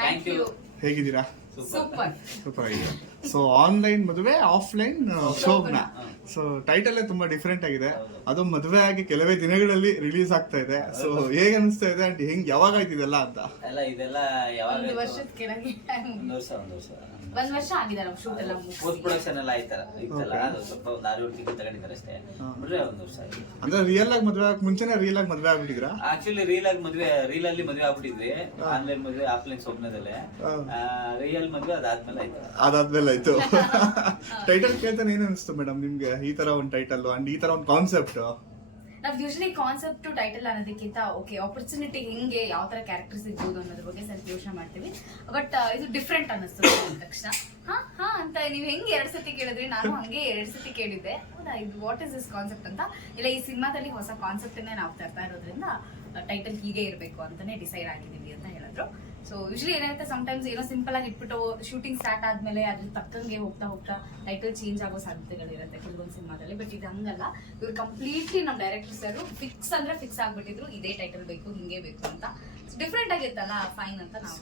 Thank you ಹೇಗಿದ್ದೀರಾ? Super super ಆಗಿದೆ so online ಮದುವೆ ಆಫ್ಲೈನ್ ಶೋಭನ. ಸೊ ಟೈಟಲ್ ತುಂಬಾ ಡಿಫ್ರೆಂಟ್ ಆಗಿದೆ. ಅದು ಮದುವೆ ಆಗಿ ಕೆಲವೇ ದಿನಗಳಲ್ಲಿ ರಿಲೀಸ್ ಆಗ್ತಾ ಇದೆ. ಸೊ ಹೇಗೆ ಅನಿಸ್ತಾ ಇದೆ ಅಂಡ್ ಹೆಂಗ್ ಯಾವಾಗ ಆಯ್ತಿದೆಲ್ಲ ಅಂತ? ಎಲ್ಲ ಇದೆಲ್ಲ ಯಾವಾಗ ಒಂದು ವರ್ಷದ ಕೆಳಗೆ. ಒಂದು ವರ್ಷ ಒಂದು ವರ್ಷ. ಒಂದ್ ವರ್ಷ ಆಗಿದೆ ನಮ್ಮ ಶೂಟ್ ಎಲ್ಲ ಪೋಸ್ಟ್ ಪ್ರೊಡಕ್ಷನ್ ಎಲ್ಲ ಆಯ್ತಲ್ಲ ಇತ್ತಲ್ಲ ಅದು ಸ್ವಲ್ಪ ಒಂದು ಆರು ಏಳು ತಿಂಗಳು ತಗೊಂಡಿದ್ದಾರೆ ಅಷ್ಟೇ. ಬಿಟ್ರೆ ಒಂದು ವರ್ಷ ಆಗಿದೆ ಅಂದ್ರೆ ರಿಯಲ್ ಆಗಿ ಮದುವೆ ಆಗಿ ಮುಂಚೆನೆ ರಿಯಲ್ ಆಗಿ ಮದುವೆ ಆಗ್ಬಿಟ್ಟಿದ್ರ ಆಕ್ಚುಲಿ ರಿಯಲ್ ಆಗಿ ಮದುವೆ ರಿಯಲ್ ಅಲ್ಲಿ ಮದುವೆ ಆಗ್ಬಿಟ್ಟಿದ್ವಿ. ಆನ್ಲೈನ್ ಮದ್ವೆ ಆಫ್ಲೈನ್ ಸ್ವಪ್ನದಲ್ಲೇ. ರಿಯಲ್ ಮದುವೆ ಅದಾದ್ಮೇಲೆ ಆಯ್ತು. ಅದಾದ್ಮೇಲೆ ಆಯ್ತು ಟೈಟಲ್ ಕೇಳ್ತಾನೆ ಏನ್ ಅನಿಸ್ತು ಮೇಡಮ್ ನಿಮ್ಗೆ? ಈ ತರ ಒಂದು ಟೈಟಲ್ ಅಂಡ್ ಈ ತರ ಒಂದು ಕಾನ್ಸೆಪ್ಟ್ ನಾವು ಯೂಶಲಿ ಕಾನ್ಸೆಪ್ಟ್ ಟೈಟಲ್ ಅನ್ನೋದಕ್ಕಿಂತ ಓಕೆ ಆಪರ್ಚುನಿಟಿ ಹೆಂಗೆ ಯಾವ ತರ ಕ್ಯಾರೆಕ್ಟರ್ ಸಿಗ್ಬೋದು ಅನ್ನೋದ್ರ ಬಗ್ಗೆ ಸ್ವಲ್ಪ ಯೋಚನೆ ಮಾಡ್ತೀವಿ. ಬಟ್ ಇದು ಡಿಫ್ರೆಂಟ್ ಅನ್ನಿಸ್ತು ತಕ್ಷಣ. ಹಾ ಹಾ ಅಂತ ನೀವ್ ಹೆಂಗ್ ಎರಡ್ ಸತಿ ಕೇಳಿದ್ರಿ? ನಾನು ಹಂಗೆ ಎರಡ್ ಸತಿ ಕೇಳಿದ್ದೆ. ಹೌದಾ? ಇದು ವಾಟ್ ಇಸ್ ದಿಸ್ ಕಾನ್ಸೆಪ್ಟ್ ಅಂತ. ಇಲ್ಲ ಈ ಸಿನಿಮಾದಲ್ಲಿ ಹೊಸ ಕಾನ್ಸೆಪ್ಟ್ ನಾವು ತರ್ತಾ ಇರೋದ್ರಿಂದ ಟೈಟಲ್ ಹೀಗೆ ಇರಬೇಕು ಅಂತಾನೆ ಡಿಸೈಡ್ ಆಗಿದ್ದೀವಿ ಅಂತ ಹೇಳಿದ್ರು. ಸೊ ಯೂಶಲಿ ಏನಾಗುತ್ತೆ ಸಮಟೈಮ್ಸ್ ಏನೋ ಸಿಂಪಲ್ ಆಗಿ ಇಟ್ಬಿಟ್ಟು ಶೂಟಿಂಗ್ ಸ್ಟಾರ್ಟ್ ಆದ್ಮೇಲೆ ಅದ್ರ ತಕ್ಕಂಗೆ ಹೋಗ್ತಾ ಹೋಗ್ತಾ ಟೈಟಲ್ ಚೇಂಜ್ ಆಗೋ ಸಾಧ್ಯತೆಗಳಿರುತ್ತೆ ಕೆಲವೊಂದು ಸಿನಿಮಾದಲ್ಲಿ. ಬಟ್ ಇದು ಹಂಗಲ್ಲ. ಇವ್ರು ಕಂಪ್ಲೀಟ್ಲಿ ನಮ್ಮ ಡೈರೆಕ್ಟರ್ ಸರ್ ಫಿಕ್ಸ್ ಅಂದ್ರೆ ಫಿಕ್ಸ್ ಆಗ್ಬಿಟ್ಟಿದ್ರು ಇದೇ ಟೈಟಲ್ ಬೇಕು ಹಿಂಗೆ ಬೇಕು ಅಂತ. ಡಿಫ್ರೆಂಟ್ ಆಗಿತ್ತಲ್ಲ ಫೈನ್ ಅಂತ ನಾವು.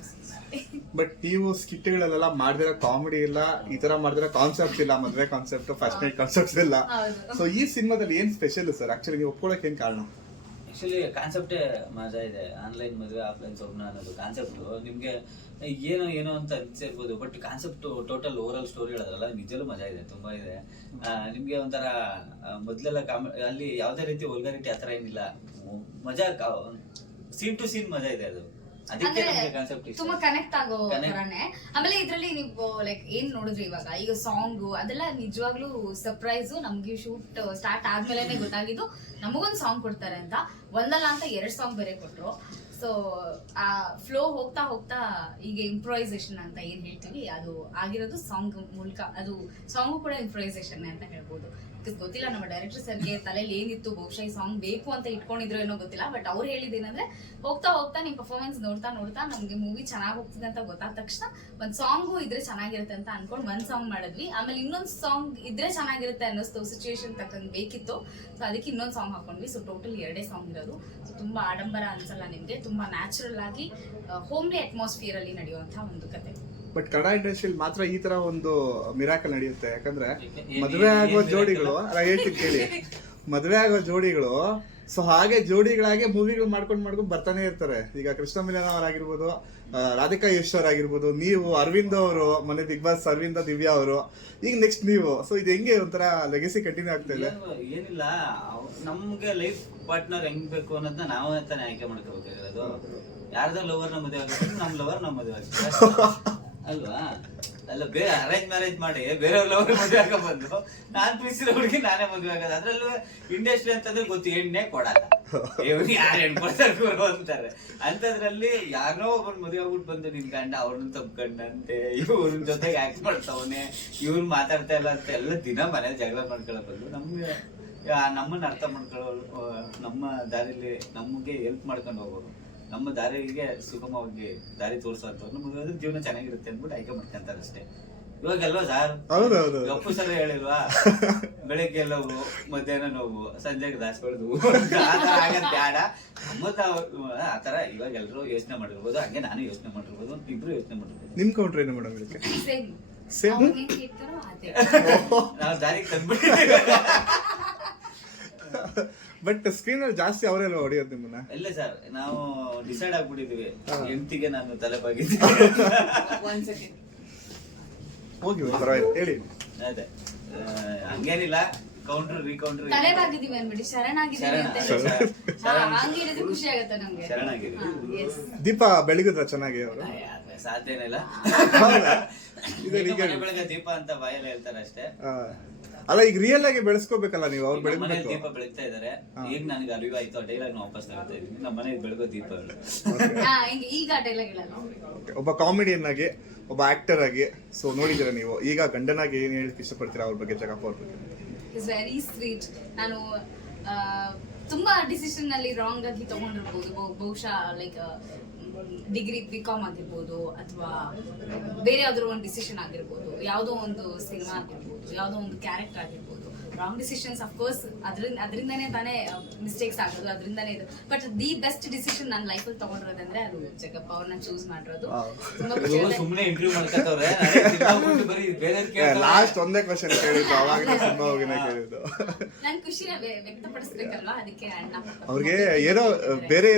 ಬಟ್ ನೀವು ಸ್ಕಿಟ್ಗಳಲ್ಲೆಲ್ಲ ಮಾಡಿದಿರೋ ಕಾಮಿಡಿ ಇಲ್ಲ ಈ ತರ ಮಾಡಿದ್ರೆ ಕಾನ್ಸೆಪ್ಟ್ ಇಲ್ಲ ಮದುವೆ ಕಾನ್ಸೆಪ್ಟ್ ಫಸ್ಟ್ ನೈಟ್ ಕಾನ್ಸೆಪ್ಟ್ ಇಲ್ಲ. ಸೊ ಈ ಸಿನಿಮಾದಲ್ಲಿ ಏನ್ ಸ್ಪೆಷಲ್ ಸರ್ ಆಕ್ಚುಲಿ ನೀವು ಒಪ್ಕೊಳಕ್ ಏನ್ ಕಾರಣ? ಆಕ್ಚುಲಿ ಕಾನ್ಸೆಪ್ಟೇ ಮಜಾ ಇದೆ. ಆನ್ಲೈನ್ ಮದುವೆ ಆಫ್ಲೈನ್ ಸ್ವಪ್ನ ಅನ್ನೋದು ಕಾನ್ಸೆಪ್ಟು ನಿಮಗೆ ಏನೋ ಏನೋ ಅಂತ ಅನ್ಸಿರ್ಬೋದು but concept total overall story ಹೇಳೋದ್ರಲ್ಲ ನಿಜಲ್ಲೂ ಮಜಾ ಇದೆ. ತುಂಬಾ ಇದೆ. ನಿಮಗೆ ಒಂಥರ ಮೊದಲೆಲ್ಲ ಕಾಮ, ಅಲ್ಲಿ ಯಾವುದೇ ರೀತಿ ವಲ್ಗಾರಿಟಿ ಆತರ ಏನಿಲ್ಲ. ಮ್- ಮಜಾ ಸೀನ್ ಟು ಸೀನ್ ಮಜಾ ಇದೆ ಅದು. ಅದಕ್ಕೆ ಅಂದ್ರೆ ನಮ್ಗೆ ಕಾನ್ಸೆಪ್ಟ್ ತುಂಬಾ ಕನೆಕ್ಟ್ ಆಗೋ Connect. ತರಾನೇ. ಆಮೇಲೆ ಇದ್ರಲ್ಲಿ ನೀವು ಲೈಕ್ ಏನ್ ನೋಡಿದ್ರಿ ಇವಾಗ? ಈಗ ಸಾಂಗ್ ಅದೆಲ್ಲ ನಿಜವಾಗ್ಲೂ ಸರ್ಪ್ರೈಸ್ ನಮ್ಗೆ ಶೂಟ್ ಸ್ಟಾರ್ಟ್ ಆದ್ಮೇಲೆ ಗೊತ್ತಾಗಿದ್ದು ನಮಗೊಂದ್ ಸಾಂಗ್ ಕೊಡ್ತಾರೆ ಅಂತ. ಒಂದಲ್ಲ ಅಂತ ಎರಡ್ ಸಾಂಗ್ ಬೇರೆ ಕೊಟ್ರು. ಸೊ ಆ ಫ್ಲೋ ಹೋಗ್ತಾ ಹೋಗ್ತಾ ಈಗ ಇಂಪ್ರೊವೈಸೇಷನ್ ಅಂತ ಏನ್ ಹೇಳ್ತೀವಿ? ಅದು ಆಗಿರೋದು ಸಾಂಗ್ ಮೂಲಕ ಅದು ಸಾಂಗ್ ಕೂಡ ಇಂಪ್ರೊವೈಸೇಷನ್ ಅಂತ ಹೇಳ್ಬೋದು. ಗೊತ್ತಿಲ್ಲ. ನಮ್ಮ ಡೈರೆಕ್ಟರ್ ಸರ್ಗೆ ತಲೆಯಲ್ಲಿ ಏನಿತ್ತು, ಬಹುಶಃ ಈ ಸಾಂಗ್ ಬೇಕು ಅಂತ ಇಟ್ಕೊಂಡಿದ್ರು ಏನೋ ಗೊತ್ತಿಲ್ಲ. ಬಟ್ ಅವ್ರು ಹೇಳಿದ್ದೇನಂದ್ರೆ, ಹೋಗ್ತಾ ಹೋಗ್ತಾ ನಿಮ್ ಪರ್ಫಾರ್ಮೆನ್ಸ್ ನೋಡ್ತಾ ನೋಡ್ತಾ ನಮ್ಗೆ ಮೂವಿ ಚೆನ್ನಾಗಿ ಹೋಗ್ತಿದೆ ಅಂತ ಗೊತ್ತಾದ ತಕ್ಷಣ ಒಂದ್ ಸಾಂಗು ಇದ್ರೆ ಚೆನ್ನಾಗಿರುತ್ತೆ ಅಂತ ಅನ್ಕೊಂಡ್ ಒಂದ್ ಸಾಂಗ್ ಮಾಡಿದ್ವಿ. ಆಮೇಲೆ ಇನ್ನೊಂದ್ ಸಾಂಗ್ ಇದ್ರೆ ಚೆನ್ನಾಗಿರುತ್ತೆ ಅನ್ನಿಸ್ತು ಸಿಚುವೇಶನ್ ತಕ್ಕಂಗೆ ಬೇಕಿತ್ತು. ಸೊ ಅದಕ್ಕೆ ಇನ್ನೊಂದ್ ಸಾಂಗ್ ಹಾಕೊಂಡ್ವಿ. ಸೊ ಟೋಟಲ್ ಎರಡೇ ಸಾಂಗ್ ಇರೋದು. ಸೊ ತುಂಬಾ ಆಡಂಬರ ಅನ್ಸಲ್ಲ ನಿಮ್ಗೆ. ತುಂಬಾ ನ್ಯಾಚುರಲ್ ಆಗಿ ಹೋಮ್ಲಿ ಅಟ್ಮಾಸ್ಫಿಯರ್ ಅಲ್ಲಿ ನಡೆಯುವಂತ ಒಂದು ಕತೆ. ಬಟ್ ಕನ್ನಡ ಇಂಡಸ್ಟ್ರಿಯಲ್ಲಿ ಮಾತ್ರ ಈ ತರ ಒಂದು ಮಿರಾಕಲ್ ನಡೆಯುತ್ತೆ. ಯಾಕಂದ್ರೆ ಮದುವೆ ಆಗೋ ಜೋಡಿಗಳು ಹೇಳ್ತೀನಿ ಕೇಳಿ. ಮದುವೆ ಆಗೋ ಜೋಡಿಗಳು ಸೊ ಹಾಗೆ ಜೋಡಿಗಳಾಗೆ ಮೂವಿಗಳು ಮಾಡ್ಕೊಂಡು ಮಾಡ್ಕೊಂಡು ಬರ್ತಾನೆ ಇರ್ತಾರೆ. ಈಗ ಕೃಷ್ಣ ಮಿಲನ್ ಅವರಾಗಿರ್ಬೋದು ರಾಧಿಕಾ ಯಶ್ ಅವರಾಗಿರ್ಬೋದು ನೀವು ಅರವಿಂದ್ ಅವರು ಮನೆ ಬಿಗ್ ಬಾಸ್ ಅರವಿಂದ ದಿವ್ಯಾ ಅವರು ಈಗ ನೆಕ್ಸ್ಟ್ ನೀವು. ಸೊ ಇದು ಹೆಂಗೆ ಒಂಥರ ಲೆಗಸಿ ಕಂಟಿನ್ಯೂ ಆಗ್ತಾ ಇದೆ? ಏನು- ಏನಿಲ್ಲ ನಮ್ಗೆ ಲೈಫ್ ಪಾರ್ಟ್ನರ್ ಹೆಂಗ್ ಬೇಕು ಅನ್ನೋದನ್ನ ನಾವು ತಾನೇ ಆಯ್ಕೆ ಮಾಡ್ಕೋಬೇಕಾಗಿರೋದು. ಯಾರ್ದೋ ಲವರ್ ನಮ್ಮ ಮದುವೆ ಆಗುತ್ತೆ ನಮ್ಮ ಲವರ್ ನಮ್ಮ ಮದುವೆ ಆಗುತ್ತೆ ಅಲ್ವಾ? ಅಲ್ಲ ಬೇರೆ ಅರೇಂಜ್ ಮ್ಯಾರೇಜ್ ಮಾಡಿ ಬೇರೆ ಲವರ್ ಮದುವೆ ಆಗ ಬಂದು ನಾನ್ ಪ್ರೀತಿಸಿರೋ ಹುಡುಗಿ ನಾನೇ ಮದುವೆ ಆಗೋದು ಅದ್ರಲ್ಲೂ ಇಂಡಸ್ಟ್ರಿ ಅಂತಂದ್ರೆ ಗೊತ್ತು ಎಣ್ಣೆ ಕೊಡಲ್ಲ. ಯಾರು ಹೆಣ್ಣು ಕೊಡ್ತಾರೆ ಅಂತಾರೆ. ಅಂತದ್ರಲ್ಲಿ ಯಾರನ್ನೋ ಒಬ್ಬನ್ ಮದುವೆ ಆಗ್ಬಿಟ್ಟು ಬಂದು ನಿನ್ ಗಂಡ ಅವ್ರನ್ನ ತಪ್ಕೊಂಡಂತೆ ಇವ್ರ ಜೊತೆಗೆ ಆಕ್ಟ್ ಮಾಡ್ತಾವನೆ ಇವ್ರು ಮಾತಾಡ್ತಾ ಇಲ್ಲ ಅಂತ ಎಲ್ಲ ದಿನ ಮನೇಲಿ ಜಗಳ ಮಾಡ್ಕೊಳ್ಳೋ ಬಂದು ನಮ್ಗೆ ನಮ್ಮನ್ನ ಅರ್ಥ ಮಾಡ್ಕೊಳ್ಳೋ ನಮ್ಮ ದಾರಿಲಿ ನಮಗೆ ಹೆಲ್ಪ್ ಮಾಡ್ಕೊಂಡು ಹೋಗೋರು. ನಮ್ಮ ದಾರಿಗೆ ಸುಗಮವಾಗಿ ದಾರಿ ತೋರಿಸುವಂತ ಮದುವೆ ಆದ್ರೆ ಜೀವನ ಚೆನ್ನಾಗಿರುತ್ತೆ ಅಂದ್ಬಿಟ್ಟು ಆಯ್ಕೆ ಮಾಡ್ಕೊಂತಾರೆ ಅಷ್ಟೇ. ಇವಾಗಲ್ವಾ ಸರ್ ಹೌದೌದು ಅಪ್ಪು ಸಲ ಹೇಳಿಲ್ವಾ? ಬೆಳಿಗ್ಗೆ ನೋವು ಮಧ್ಯಾಹ್ನ ನೋವು ಸಂಜೆಗೆ ದಾಸ್ಕೊಳ್ದು ಆತರ ಆಗದ್ ಬೇಡ. ನಮ್ಮದ ಆತರ ಇವಾಗ ಎಲ್ಲರೂ ಯೋಚನೆ ಮಾಡಿರ್ಬೋದು. ಹಂಗೆ ನಾನು ಯೋಚನೆ ಮಾಡಿರ್ಬೋದು ಇಬ್ರು ಯೋಚನೆ ಮಾಡಿರ್ಬೋದು. ನಿಮ್ ಕೌಂಟ್ರ್ ಏನು ಮೇಡಮ್ ಇದಕ್ಕೆ ಸೇಮ್ ನಾವು ದಾರಿಗೆ ತಂದ್ಬಿಟ್ಟಿದ್ದೀವಿ. ಬಟ್ ಸ್ಕ್ರೀನ್ ಅಲ್ಲಿ ಜಾಸ್ತಿ ಅವರೆಲ್ಲ ಹೊಡೆಯೋದು ನಿಮ್ಮನ್ನ? ಇಲ್ಲ ಸರ್ ನಾವು ಡಿಸೈಡ್ ಆಗ್ಬಿಟ್ಟಿದೀವಿ. ಹೆಂಡತಿಗೆ ನಾನು ತಲೆ ಬಾಗಿದ್ದೆ ಸೆಕೆಂಡ್ ಹೋಗಿ ಹೋಗಿ ಪರವಾಗಿಲ್ಲ ಹೇಳಿ. ಅದೇ ಹಂಗೇನಿಲ್ಲ ಕೌಂಟ್ರ್ ರೀಕೌಂಟ್ರ್ ತಲೆ ಬಾಗಿದೀವಿ ಅನ್ಬಿಡಿ ಶರಣಾಗಿದ್ದೀವಿ ಶರಣ, ಅಂತ ಶರಣ. ಹೇಳಿ ಹಾ, ಹಂಗ್ ಖುಷಿ ಆಗತ್ತೆ ನಮ್ಗೆ. ಶರಣಾಗಿದ್ದೀವಿ. ಹಾ, yes. ದೀಪ ಬೆಳಗಿದ್ರ ಚೆನ್ನಾಗಿ ಅವರು? ಸಾಧ್ಯನೇ ಇಲ್ಲ. ಹೌದಾ? ಇದು ಮನೆ ಬೆಳಗ್ಗೆ ದೀಪ ಅಂತ ಬಾಯಲ್ಲಿ ಹೇಳ್ತಾರೆ ಅಷ್ಟೇ. ಅಲ್ಲ ಈಗ ರಿಯಲ್ ಆಗಿ ಬೆಳೆಸ್ಕೋಬೇಕಲ್ಲ ನೀವು ಅವ್ರು ಮನೇಲಿ ದೀಪ ಬೆಳಗ್ತಾ ಇದಾರೆ. ಈಗ ನನಗೆ ಅರಿವು ಆಯ್ತು ಡೈಲಾಗ್ ನಾ ವಾಪಸ್ ತಗೋತಾ ಇದೀನಿ ನಮ್ಮ ಮನೆಗೆ ಬೆಳಗೋ ದೀಪ ಹಾ, ಹಿಂಗೆ ಈಗ ಡೈಲಾಗ್ ಹೇಳಲ್ಲ ಒಬ್ಬ ಕಾಮಿಡಿಯನ್ ಆಗಿ ಒಬ್ಬ ಆಕ್ಟರ್ ಆಗಿ ಸೊ ನೋಡಿದ್ದೀರಾ ನೀವು? ಈಗ ಗಂಡನಾಗಿ ಏನ್ ಹೇಳಕ್ ಇಷ್ಟಪಡ್ತೀರಾ ಅವ್ರ ಬಗ್ಗೆ ಜಗಪ್ಪ ಅವ್ರ ಬಗ್ಗೆ? ಇಸ್ ವೆರಿ ಸ್ವೀಟ್ ನಾನು ಆ, ತುಂಬಾ ಡಿಸಿಷನ್ ಅಲ್ಲಿ ರಾಂಗ್ ಆಗಿ ತಗೊಂಡಿರ್ಬೋದು. ಬಹು- ಬಹುಶಃ ಲೈಕ್ ಡಿಗ್ರಿ ಬಿ ಕಾಮ್ ಆಗಿರ್ಬೋದು ಅಥವಾ ಬೇರೆ ಯಾವ್ದಾದ್ರು ಒಂದು ಡಿಸಿಷನ್ ಆಗಿರ್ಬೋದು. ಯಾವುದೋ ಒಂದು ಸಿನಿಮಾ ಆಗಿರ್ಬೋದು. ಯಾವುದೋ ಒಂದು ಕ್ಯಾರೆಕ್ಟರ್ ಆಗಿರ್ಬೋದು. ರಾಂಗ್ ಡಿಸಿಷನ್ಸ್ ಅಫ್ಕೋರ್ಸ್ ಅದ್ರಿಂದ ಅದರಿಂದನೇ ತಾನೇ ಮಿಸ್ಟೇಕ್ಸ್ ಆಗೋದು ಅದರಿಂದನೇ ಇದು. ಬಟ್ ದಿ ಬೆಸ್ಟ್ ಡಿಸಿಷನ್ ನನ್ನ ಲೈಫಲ್ಲಿ ತಗೊಂಡಿರೋದಂದ್ರೆ ಅದು ಜಗಪ್ಪ ಅವ್ರನ್ನ ಚೂಸ್ ಮಾಡಿರೋದು. ಲಾಸ್ಟ್ ಒಂದೇ ಕ್ವಶನ್ ಕೇಳಿದ್ದು ಅವಾಗ ಸಿನಿಮಾ ಹೋಗಿನ ಕೇಳಿದ್ದು. ನನ್ ಖುಷಿನ ವ್ಯಕ್ತಪಡಿಸ್ಬೇಕಲ್ವಾ? ಅದಕ್ಕೆ ಅಣ್ಣ ಅವ್ರಿಗೆ ಏನೋ ಬೇರೆ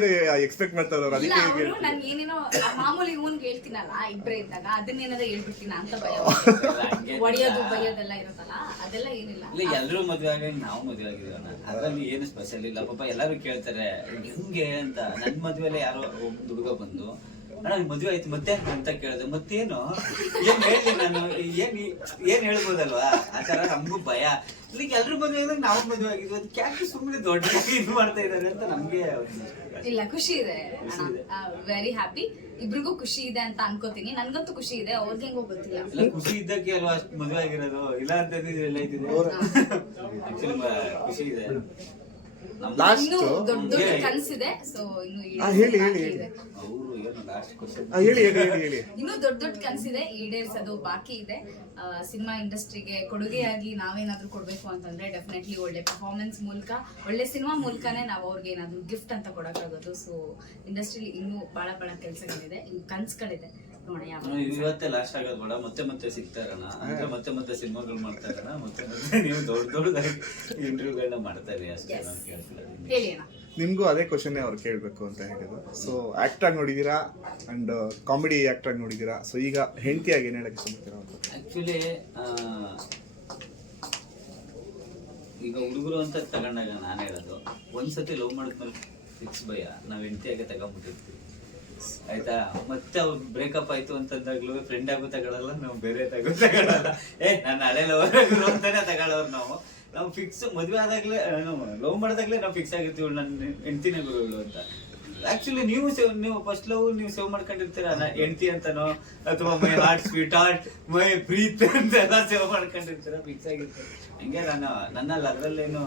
ಎಕ್ಸ್ಪೆಕ್ಟ್ ಮಾಡ್ತಾರೆ ಅವ್ರು. ಅದಕ್ಕೆ ಅವರು ಏನೇನೋ ಮಾಮೂಲಿ ಇವನ್ಗೆ ಹೇಳ್ತೀನಲ್ಲ ಇಬ್ಬರೇ ಇದ್ದಾಗ ಅದನ್ನೇನಾದ್ರೂ ಹೇಳ್ಬಿಡ್ತೀನ ಅಂತ ಭಯ ಹಂಗೆ ಹೊಡಿಯೋದು ಬೈಯೋದೆಲ್ಲ ಇರುತ್ತಲ್ಲ ಅದೆಲ್ಲ ಏನಿಲ್ಲ. ಇಲ್ಲ ಎಲ್ಲರೂ ಮದ್ವೆ ಆಗ ನಾವು ಮದ್ವೆ ಆಗಿದೀವಣ್ಣ ಅದ್ರಲ್ಲಿ ಏನು ಸ್ಪೆಷಲ್ ಇಲ್ಲ. ಪಾಪ ಎಲ್ಲರೂ ಕೇಳ್ತಾರೆ ಹೆಂಗೆ ಅಂತ. ನನ್ ಮದ್ವೆಲೆ ಯಾರೋ ಒಬ್ಬ ಹುಡುಗ ಬಂದು ಅಣ್ಣ ಮದ್ವೆ ಆಯ್ತು ಮತ್ತೆ ಅಂತ ಕೇಳಿದೆ. ಮತ್ತೇನು? ಏನ್ ಹೇಳಿ ನಾನು? ಏನ್ ಏನ್ ಹೇಳ್ಬೋದಲ್ವಾ? ಆ ತರ ನಮ್ಗೂ ಭಯ. ಇಲ್ಲಿ ಎಲ್ರೂ ಮದ್ವೆ ಆದಾಗ ನಾವು ಮದ್ವೆ ಆಗಿದ್ವಿ. ಅದಕ್ಕೆ ಯಾಕೆ ಸುಮ್ಮನೆ ದೊಡ್ಡ ಇದು ಮಾಡ್ತಾ ಇದ್ದಾರೆ ಅಂತ ನಮ್ಗೆ ಇಲ್ಲ ಖುಷಿ ಇದೆ. ವೆರಿ ಹ್ಯಾಪಿ ಇಬ್ರಿಗೂ ಖುಷಿ ಇದೆ ಅಂತ ಅನ್ಕೋತೀನಿ. ನನ್ಗಂತೂ ಖುಷಿ ಇದೆ. ಅವ್ರಿಗೆ ಹೆಂಗೋ ಗೊತ್ತಿಲ್ಲ. ಇಲ್ಲ ಖುಷಿ ಇದ್ದಕ್ಕೆ ಅಲ್ವಾ ಅಷ್ಟು ಮದುವೆ ಆಗಿರೋದು? ಇಲ್ಲ ಅಂತ ಎಲ್ಲ ಇದ್ದಿದೆ ಆಕ್ಚುಲಿ ಖುಷಿ ಇದೆ. ಇನ್ನು ದೊಡ್ಡ ದೊಡ್ಡ ಕನಸಿದೆ. ಸೊ ಇನ್ನು ಆ, ಹೇಳಿ, ಹೇಳಿ, ಬಾಕಿ ಇದೆ. ಅವ್ರು ಏನು ಲಾಸ್ಟ್ ಕ್ವಶನ್ ಆ, ಹೇಳಿ ಹೇಳಿ ಹೇಳಿ ಹೇಳಿ. ಇನ್ನೂ ದೊಡ್ಡ ದೊಡ್ಡ ಕನ್ಸಿದೆ ಈಡೇರಿಸೋದು ಬಾಕಿ ಇದೆ. ಸಿನಿಮಾ ಇಂಡಸ್ಟ್ರಿಗೆ ಕೊಡುಗೆಯಾಗಿ ನಾವೇನಾದ್ರೂ ಕೊಡ್ಬೇಕು ಅಂತಂದ್ರೆ ಡೆಫಿನೆಟ್ಲಿ ಒಳ್ಳೆ ಪರ್ಫಾರ್ಮೆನ್ಸ್ ಮೂಲಕ ಒಳ್ಳೆ ಸಿನಿಮಾ ಮೂಲಕನೇ ನಾವು ಅವ್ರಿಗೆ ಏನಾದ್ರು ಗಿಫ್ಟ್ ಅಂತ ಕೊಡಕ್ಕಾಗೋದು. ಸೊ ಇಂಡಸ್ಟ್ರಿಲಿ ಇನ್ನೂ ಬಹಳ ಬಹಳ ಕೆಲಸಗಳಿದೆ ಇನ್ನು ಕನ್ಸ್ಗಳಿದೆ. ಇವತ್ತೇ ಲಾಸ್ಟ್ ಆಗೋದು ಬೇಡ ಮತ್ತೆ ಮತ್ತೆ ಸಿಗ್ತಾರಣ ಅಂದ್ರೆ ಮತ್ತೆ ಮತ್ತೆ ಸಿನಿಮಾಗಳು ಮಾಡ್ತಾ ಇರೋಣ ಮತ್ತೆ ಮತ್ತೆ ನೀವು ದೊಡ್ಡ ದೊಡ್ಡದಾಗಿ ಇಂಟರ್ವ್ಯೂಗಳನ್ನ ಮಾಡ್ತಾ ಇರಿ ಅಷ್ಟೇ. ನಾನು ಅಣ್ಣ. ನಿಮ್ಗೂ ಅದೇ ಕ್ವಶನ್ ಅವ್ರು ಕೇಳಬೇಕು ಅಂತ ಹೇಳಿದ್ರು ಸೊ ಆಕ್ಟ್ ಆಗಿ ನೋಡಿದೀರಾ ಅಂಡ್ ಕಾಮಿಡಿ ಆಕ್ಟ್ ಆಗಿ ನೋಡಿದೀರಾ ಸೊ ಈಗ ಹೆಂಡತಿಯಾಗಿ ಏನ್ ಹೇಳಕ್ಕೆ ಇಷ್ಟಪಡ್ತೀರಾ ಅಂತ? ಆಕ್ಚುಲಿ ಈಗ ಹುಡುಗರು ಅಂತ ತಗೊಂಡಾಗ ನಾನು ಹೇಳೋದು ಒಂದ್ಸತಿ ಲವ್ ಮಾಡಿದ್ಮೇಲೆ ಫಿಕ್ಸ್ ಭಯ. ನಾವು ಹೆಂಡತಿಯಾಗೆ ತಗೊಂಡ್ಬಿಟ್ಟಿರ್ತೀವಿ ಆಯ್ತಾ? ಮತ್ತೆ ಅವ್ರು ಬ್ರೇಕಪ್ ಆಯ್ತು ಅಂತಂದಾಗ್ಲೂ ಫ್ರೆಂಡ್ ಆಗು ತಗೊಳಲ್ಲ, ನಾವು ಬೇರೆ ತಗೋ ತಗೊಳಲ್ಲ. ಏ ನನ್ನ ಹಳೆ ಲವರ್ ಅಂತಾನೆ ತಗೊಳ್ಳೋರು ನಾವು. ನಾವು ಫಿಕ್ಸ್ ಮದ್ವೆ ಆದಾಗ್ಲೇ ಲವ್ ಮಾಡಿದಾಗ್ಲೇ ನಾವು ಫಿಕ್ಸ್ ಆಗಿರ್ತೀವಿ ನನ್ನ ಹೆಂಡತಿನ ಗುರುಗಳು ಅಂತ. ಆಕ್ಚುಲಿ ನೀವು ಸೇವ್ ನೀವು ಫಸ್ಟ್ ಲವ್ ನೀವು ಸೇವ್ ಮಾಡ್ಕೊಂಡಿರ್ತೀರ? ಹೆಂಡತಿ ಅಂತನೋ, ಅಥವಾ my heart sweet heart my ಪ್ರೀತ್ ಅಂತೆಲ್ಲ ಸೇವ್ ಮಾಡ್ಕೊಂಡಿರ್ತೀರ? ಫಿಕ್ಸ್ ಆಗಿರ್ತೀರ ಹಂಗೆ ನಾನು, ನನ್ನಲ್ಲಿ ಅದರಲ್ಲೇನು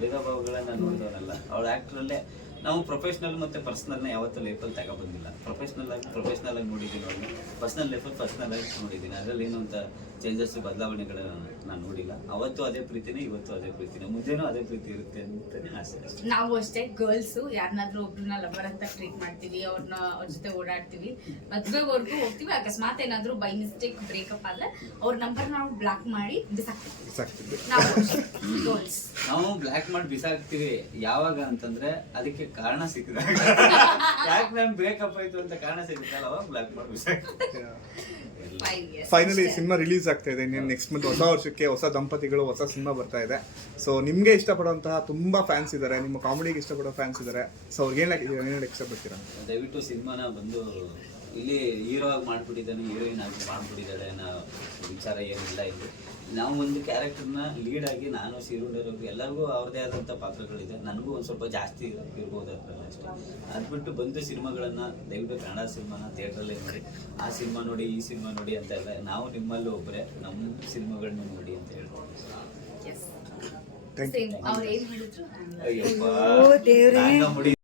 ಭೇದ ಭಾವಗಳನ್ನ ನೋಡಿದವನಲ್ಲ. ಅವಳ ಆಕ್ಟ್ರಲ್ಲೇ ನಾವು ಪ್ರೊಫೆಷನಲ್ ಮತ್ತೆ ಪರ್ಸನಲ್ನ ಯಾವತ್ತೂ ಲೈಫಲ್ಲಿ ತಗೊಬಂದಿಲ್ಲ. ಪ್ರೊಫೆಷನಲ್ ಆಗಿ ಪ್ರೊಫೆಷನಲ್ ಆಗಿ ನೋಡಿದ್ದೀನಿ ಅವ್ರನ್ನ ಪರ್ಸನಲ್ ಲೈಫಲ್ಲಿ ಪರ್ಸನಲ್ ಆಗಿ ನೋಡಿದ್ದೀನಿ. ಅದರಲ್ಲಿ ಏನು ಅಂತ ಚೇಂಜಸ್ ಬದಲಾವಣೆಗಳನ್ನ ನಾನು ನೋಡಿಲ್ಲ. ಅವತ್ತು ಅದೇ ಪ್ರೀತಿನೇ ಇವತ್ತು ಅದೇ ಪ್ರೀತಿನೇ. ಮುಂದೆನೂ ಅದೇ ಪ್ರೀತಿ ಇರುತ್ತೆ ಅಂತಾನೆ ಆಸೆ ಅಷ್ಟೇ. ನಾವು ಅಷ್ಟೇ ಗರ್ಲ್ಸು ಯಾರನ್ನಾದ್ರೂ ಒಬ್ರನ್ನ ಲವರ್ ಅಂತ ಟ್ರೀಟ್ ಮಾಡ್ತೀವಿ ಅವ್ರನ್ನ ಅವ್ರ ಜೊತೆ ಓಡಾಡ್ತೀವಿ ಮದ್ವೆವರೆಗೂ ಹೋಗ್ತೀವಿ. ಅಕಸ್ಮಾತ್ ಏನಾದ್ರೂ ಬೈ ಮಿಸ್ಟೇಕ್ ಬ್ರೇಕಪ್ ಆದ್ರೆ ಅವ್ರ ನಂಬರ್ ನಾವು ಬ್ಲಾಕ್ ಮಾಡಿ ಬಿಸಾಕ್ತೀವಿ ನಾವು ಬ್ಲಾಕ್ ನಾವು ಬ್ಲ್ಯಾಕ್ ಮಾಡಿ ಬಿಸಾಕ್ತೀವಿ ಯಾವಾಗ ಅಂತಂದ್ರೆ ಅದಕ್ಕೆ ಕಾರಣ ಸಿಕ್ಕಿದಾಗ ಯಾಕೆ ನನ್ ಬ್ರೇಕಪ್ ಆಯ್ತು ಅಂತ ಕಾರಣ ಸಿಗುತ್ತಲ್ಲ ಅವಾಗ ಬ್ಲಾಕ್ ಮಾಡಿ ಬಿಸಾಕ್ತಿವಿ ಫೈನಲಿ ಸಿನಿಮಾ ರಿಲೀಸ್ ಆಗ್ತಾ ಇದೆ. ಇನ್ನೇನು ನೆಕ್ಸ್ಟ್ ಮಂತ್ ಹೊಸ ವರ್ಷಕ್ಕೆ ಹೊಸ ದಂಪತಿಗಳು ಹೊಸ ಸಿನಿಮಾ ಬರ್ತಾ ಇದೆ. ಸೊ ನಿಮಗೆ ಇಷ್ಟಪಡುವಂತಹ ತುಂಬಾ ಫ್ಯಾನ್ಸ್ ಇದ್ದಾರೆ ನಿಮ್ಮ ಕಾಮಿಡಿಗೆ ಇಷ್ಟಪಡೋ ಫ್ಯಾನ್ಸ್ ಇದ್ದಾರೆ ಸೊ ಅವ್ರಿಗೆ ಏನು ಏನೇನು ಹೇಳಕ್ ಇಷ್ಟಪಡ್ತೀರಾ? ದಯವಿಟ್ಟು ಸಿನಿಮಾನ ಬಂದು ಇಲ್ಲಿ ಹೀರೋ ಆಗಿ ಮಾಡ್ಬಿಟ್ಟಿದ್ದಾನೆ ಹೀರೋಯಿನ್ ಆಗಿ ಮಾಡ್ಬಿಟ್ಟಿದ್ದಾಳೆ ಅನ್ನೋ ವಿಚಾರ ಏನಿಲ್ಲ ಇಲ್ಲಿ. ನಾವು ಒಂದು ಕ್ಯಾರೆಕ್ಟರ್ನ ಲೀಡ್ ಆಗಿ ನಾನು ಶಿರುಂಡರು ಎಲ್ಲರಿಗೂ ಅವ್ರದೇ ಆದಂಥ ಪಾತ್ರಗಳಿದೆ. ನನಗೂ ಒಂದು ಸ್ವಲ್ಪ ಜಾಸ್ತಿ ಇರ್ಬೋದು ಅಂತ ಅಷ್ಟೇ. ಅದು ಬಿಟ್ಟು ಬಂದು ಸಿನಿಮಾಗಳನ್ನು ದಯವಿಟ್ಟು ಕನ್ನಡ ಸಿನಿಮಾನ ಥಿಯೇಟ್ರಲ್ಲೇ ನೋಡಿ ಆ ಸಿನಿಮಾ ನೋಡಿ ಈ ಸಿನಿಮಾ ನೋಡಿ ಅಂತ ಇಲ್ಲ. ನಾವು ನಿಮ್ಮಲ್ಲೂ ಒಬ್ಬರೇ ನಮ್ಮ ಸಿನಿಮಾಗಳನ್ನ ನೋಡಿ ಅಂತ ಹೇಳ್ತೀವಿ Thank you. ಸೇಮ್ ಅವ್ರು ಏನ್ ಹೇಳಿದ್ರು ನಾನು ಅಯ್ಯಪ್ಪ,